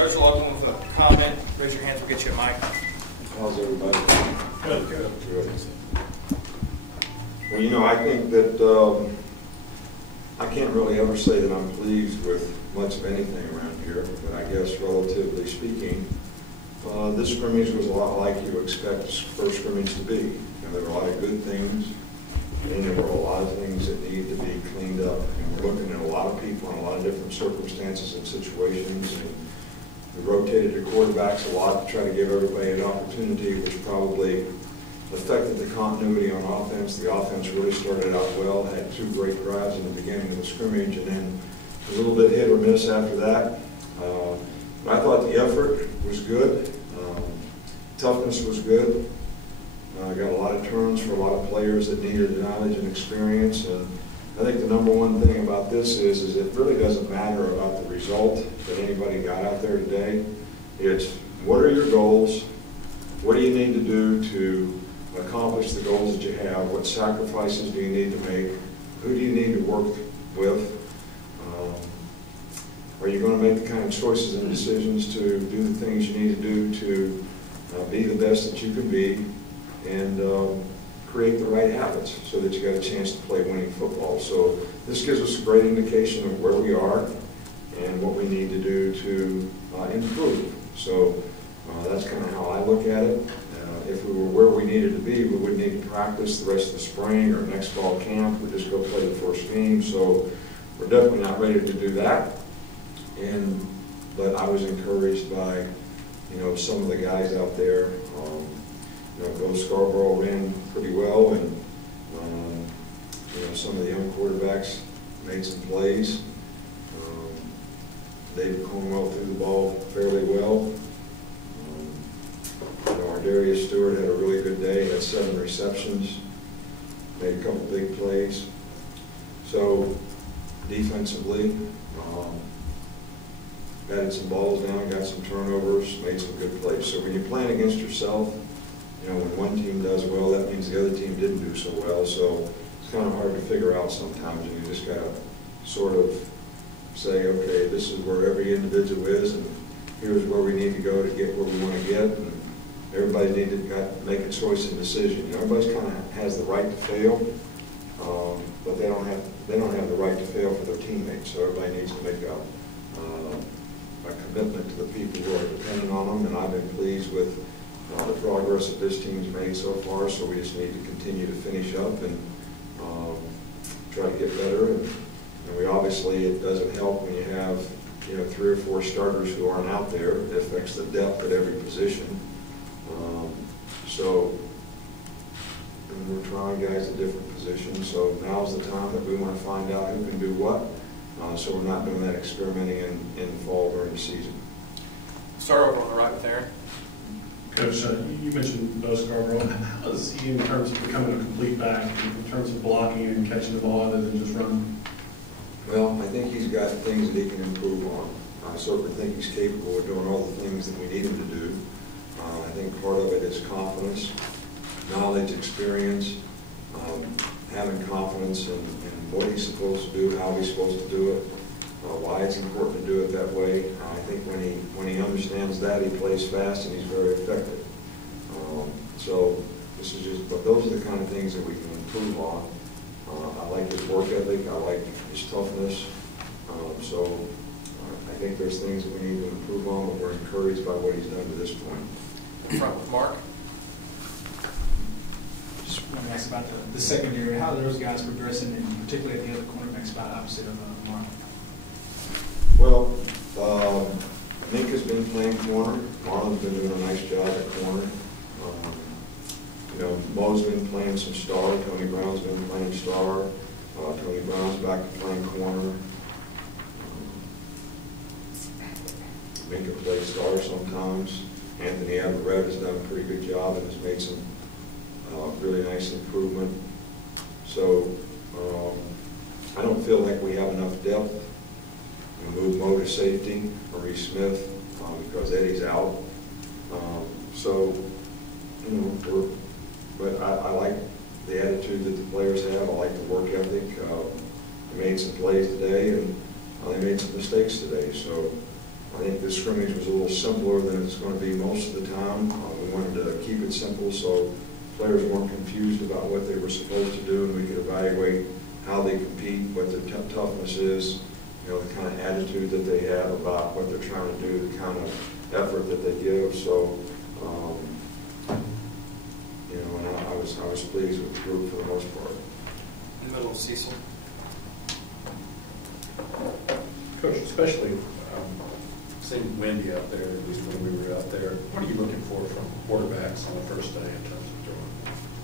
Coach, we'll open with a comment. Raise your hands, we'll get you a mic. How's everybody? Good. Good. Well, you know, I think that I can't really ever say that I'm pleased with much of anything around here, but I guess relatively speaking, this scrimmage was a lot like you expect a first scrimmage to be. And there were a lot of good things, and there were a lot of things that need to be cleaned up. And we're looking at a lot of people in a lot of different circumstances and situations. And we rotated the quarterbacks a lot to try to give everybody an opportunity, which probably affected the continuity on offense. The offense really started out well, had two great drives in the beginning of the scrimmage, and then a little bit hit or miss after that. But I thought the effort was good. Toughness was good. Got a lot of turns for a lot of players that needed knowledge and experience. And I think the number one thing about this is it really doesn't matter about the result that anybody got out there today. It's what are your goals? What do you need to do to accomplish the goals that you have? What sacrifices do you need to make? Who do you need to work with? Are you going to make the kind of choices and decisions to do the things you need to do to be the best that you can be and create the right habits so that you got a chance to play winning football? So this gives us a great indication of where we are and what we need to do to improve. So that's kind of how I look at it. If we were where we needed to be, we wouldn't need to practice the rest of the spring or next fall camp. We'd just go play the first game. So we're definitely not ready to do that. But I was encouraged by, some of the guys out there. Bill Scarborough ran pretty well, and some of the young quarterbacks made some plays. David Cornwell threw the ball fairly well. Our Darius Stewart had a really good day, had 7 receptions, made a couple big plays. So defensively, batted some balls down, got some turnovers, made some good plays. So when you're playing against yourself, when one team does well, that means the other team didn't do so well. So it's kind of hard to figure out sometimes, and you just got to sort of say, okay, this is where every individual is, and here's where we need to go to get where we want to get. And everybody needs to make a choice and decision. Everybody kind of has the right to fail, but they don't have the right to fail for their teammates. So everybody needs to make a commitment to the people who are depending on them. And I've been pleased with the progress that this team's made so far. So we just need to continue to finish up and try to get better. And we obviously, it doesn't help when you have 3 or 4 starters who aren't out there. It affects the depth at every position. So we're trying guys at different positions. So now's the time that we want to find out who can do what. So we're not doing that experimenting in the fall during the season. Start over on the right with Aaron. Coach, you mentioned Bo Scarborough. How is he in terms of becoming a complete back, in terms of blocking and catching the ball other than just running? Well, I think he's got things that he can improve on. I certainly think he's capable of doing all the things that we need him to do. I think part of it is confidence, knowledge, experience, having confidence in what he's supposed to do, how he's supposed to do it, why it's important to do it that way. I think when he understands that, he plays fast and he's very effective. So this is just, but those are the kind of things that we can improve on. I like his work ethic. I like his toughness. So I think there's things that we need to improve on, but we're encouraged by what he's done to this point. In front with Mark. Just want to ask about the secondary. How are those guys progressing, and particularly at the other cornerback spot opposite of Mark? Well, Nick has been playing corner. Marlon's been doing a nice job at corner. Mo's been playing some star. Tony Brown's been playing star. Tony Brown's back to playing corner. Minka plays star sometimes. Anthony Averett has done a pretty good job and has made some really nice improvement. So I don't feel like we have enough depth. We move Mo to safety, Maurice Smith, because Eddie's out. But I like the attitude that the players have. I like the work ethic. They made some plays today, and they made some mistakes today. So I think this scrimmage was a little simpler than it's going to be most of the time. We wanted to keep it simple so players weren't confused about what they were supposed to do, and we could evaluate how they compete, what their toughness is, you know, the kind of attitude that they have about what they're trying to do, the kind of effort that they give. So, you know, and I was pleased with the group for the most part. In the middle of Cecil. Coach, especially seeing windy out there, at least when we were out there, what are you looking for from quarterbacks on the first day in terms of throwing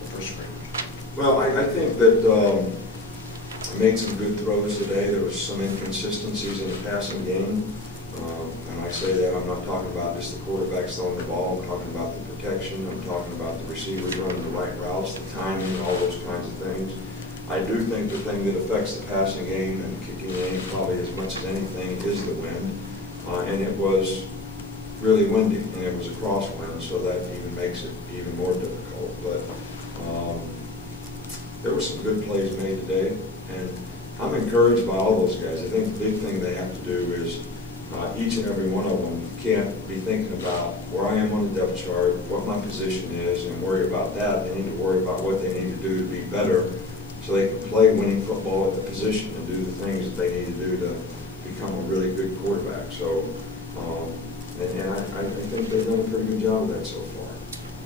the first scrimmage? Well, I think that I made some good throws today. There was some inconsistencies in the passing game. And I say that, I'm not talking about just the quarterbacks throwing the ball. I'm talking about the protection. I'm talking about the receivers running the right routes, the timing, all those kinds of things. I do think the thing that affects the passing game and kicking game probably as much as anything is the wind. And it was really windy, and it was a crosswind, so that even makes it even more difficult. But there were some good plays made today, and I'm encouraged by all those guys. I think the big thing they have to do is each and every one of them can't be thinking about where I am on the depth chart, what my position is, and worry about that. They need to worry about what they need to do to be better so they can play winning football at the position and do the things that they need to do to become a really good quarterback. So, and I think they've done a pretty good job of that so far.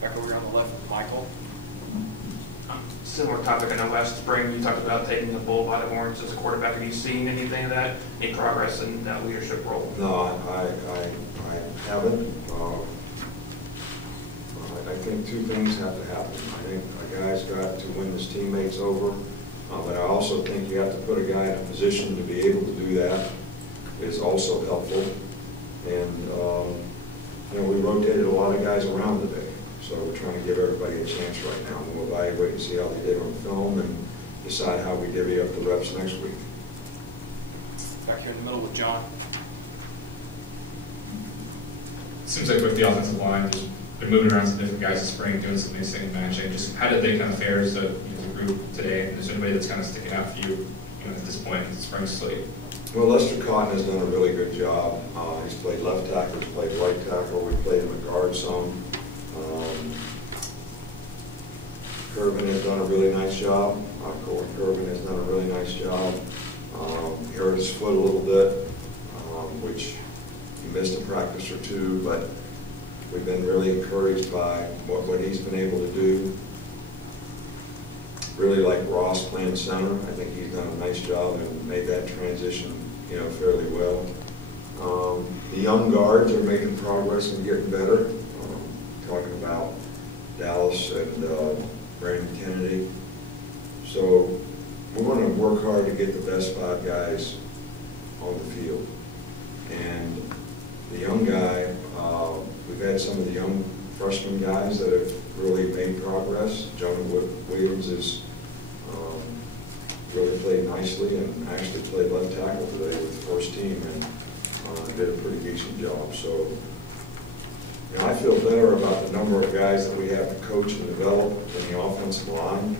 Back over here on the left, Michael. Similar topic. I know last spring you talked about taking the bull by the horns as a quarterback. Have you seen anything of that? Any progress in that leadership role? No, I haven't. I think two things have to happen. I think a guy's got to win his teammates over, but I also think you have to put a guy in a position to be able to do that is also helpful. And you know, we rotated a lot of guys around today. So we're trying to give everybody a chance right now. We'll evaluate and see how they did on film and decide how we divvy up the reps next week. Back here in the middle with John. Seems like with the offensive line, just been moving around some different guys this spring, doing some mixing and matching. Just how did they kind of fare as a group today? And is there anybody that's kind of sticking out for you, at this point in the spring slate? Well, Lester Cotton has done a really good job. He's played left tackle, he's played right tackle, we played him at guard some. Kirvin has done a really nice job. Corey Kirvin has done a really nice job. He hurt his foot a little bit, which he missed a practice or two, but we've been really encouraged by what he's been able to do. Really like Ross playing center. I think he's done a nice job and made that transition, fairly well. The young guards are making progress and getting better. Talking about Dallas and Brandon Kennedy. So we're going to work hard to get the best 5 guys on the field. And the young guy, we've had some of the young freshman guys that have really made progress. Jonah Williams has really played nicely and actually played left tackle today with the first team and did a pretty decent job. So I feel better about the number of guys that we have to coach and develop in the offensive line.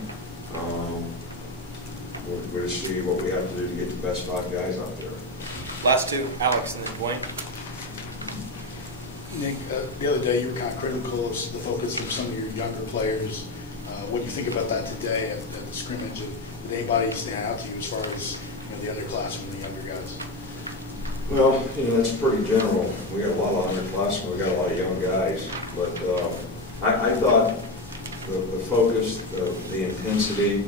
We'll see what we have to do to get the best 5 guys out there. Last two, Alex and then Dwayne. Nick, the other day you were kind of critical of the focus from some of your younger players. What do you think about that today at the scrimmage? Did anybody stand out to you as far as the underclassmen, the younger guys? Well, that's pretty general. We got a lot of underclassmen, we got a lot of young guys, but I thought the focus, the intensity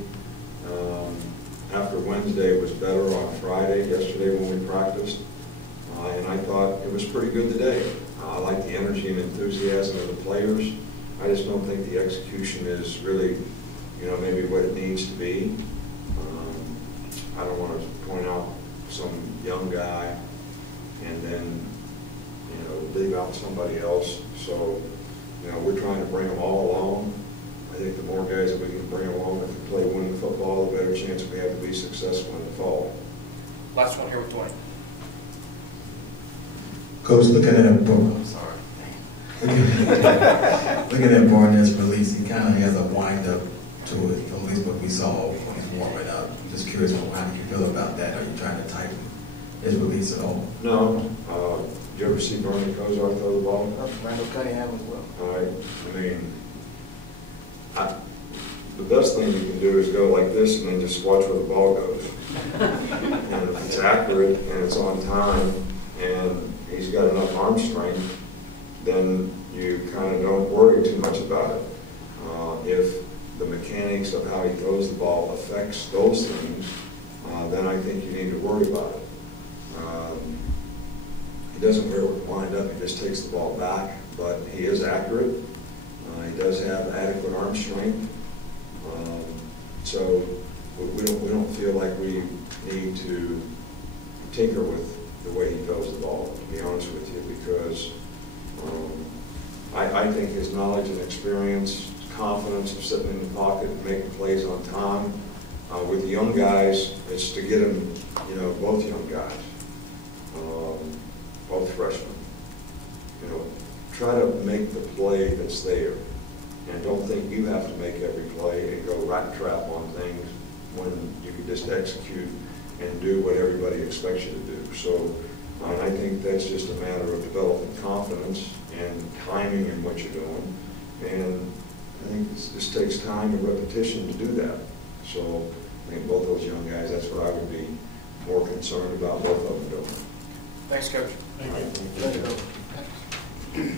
after Wednesday was better on Friday, yesterday when we practiced, and I thought it was pretty good today. I like the energy and enthusiasm of the players. I just don't think the execution is really, maybe what it needs to be. I don't want to point out some young guy and then, leave out somebody else. So, we're trying to bring them all along. I think the more guys that we can bring along that can play winning football, the better chance we have to be successful in the fall. Last one here with Dwayne. Coach, looking at Barnett's release, he kind of has a wind-up to it, at least what we saw when he's warming up. I'm just curious, how do you feel about that? Are you trying to tighten his release at all? No. Did you ever see Bernie Kosar throw the ball? Randall Cunningham as well. All right, I mean, the best thing you can do is go like this and then just watch where the ball goes. And if it's accurate and it's on time and he's got enough arm strength, then you kind of don't worry too much about it. If the mechanics of how he throws the ball affects those things, then I think you need to worry about it. He doesn't really wind up, he just takes the ball back, but he is accurate. He does have adequate arm strength. So we don't feel like we need to tinker with the way he throws the ball, to be honest with you, because I think his knowledge and experience, confidence of sitting in the pocket and making plays on time. With the young guys, it's to get them, you know, both young guys, both freshmen, you know, try to make the play that's there. And don't think you have to make every play and go rat trap on things when you can just execute and do what everybody expects you to do. So I think that's just a matter of developing confidence and timing in what you're doing. And I think this takes time and repetition to do that. So I think both those young guys, that's what I would be more concerned about both of them doing. Thanks, Coach. All right, thank you.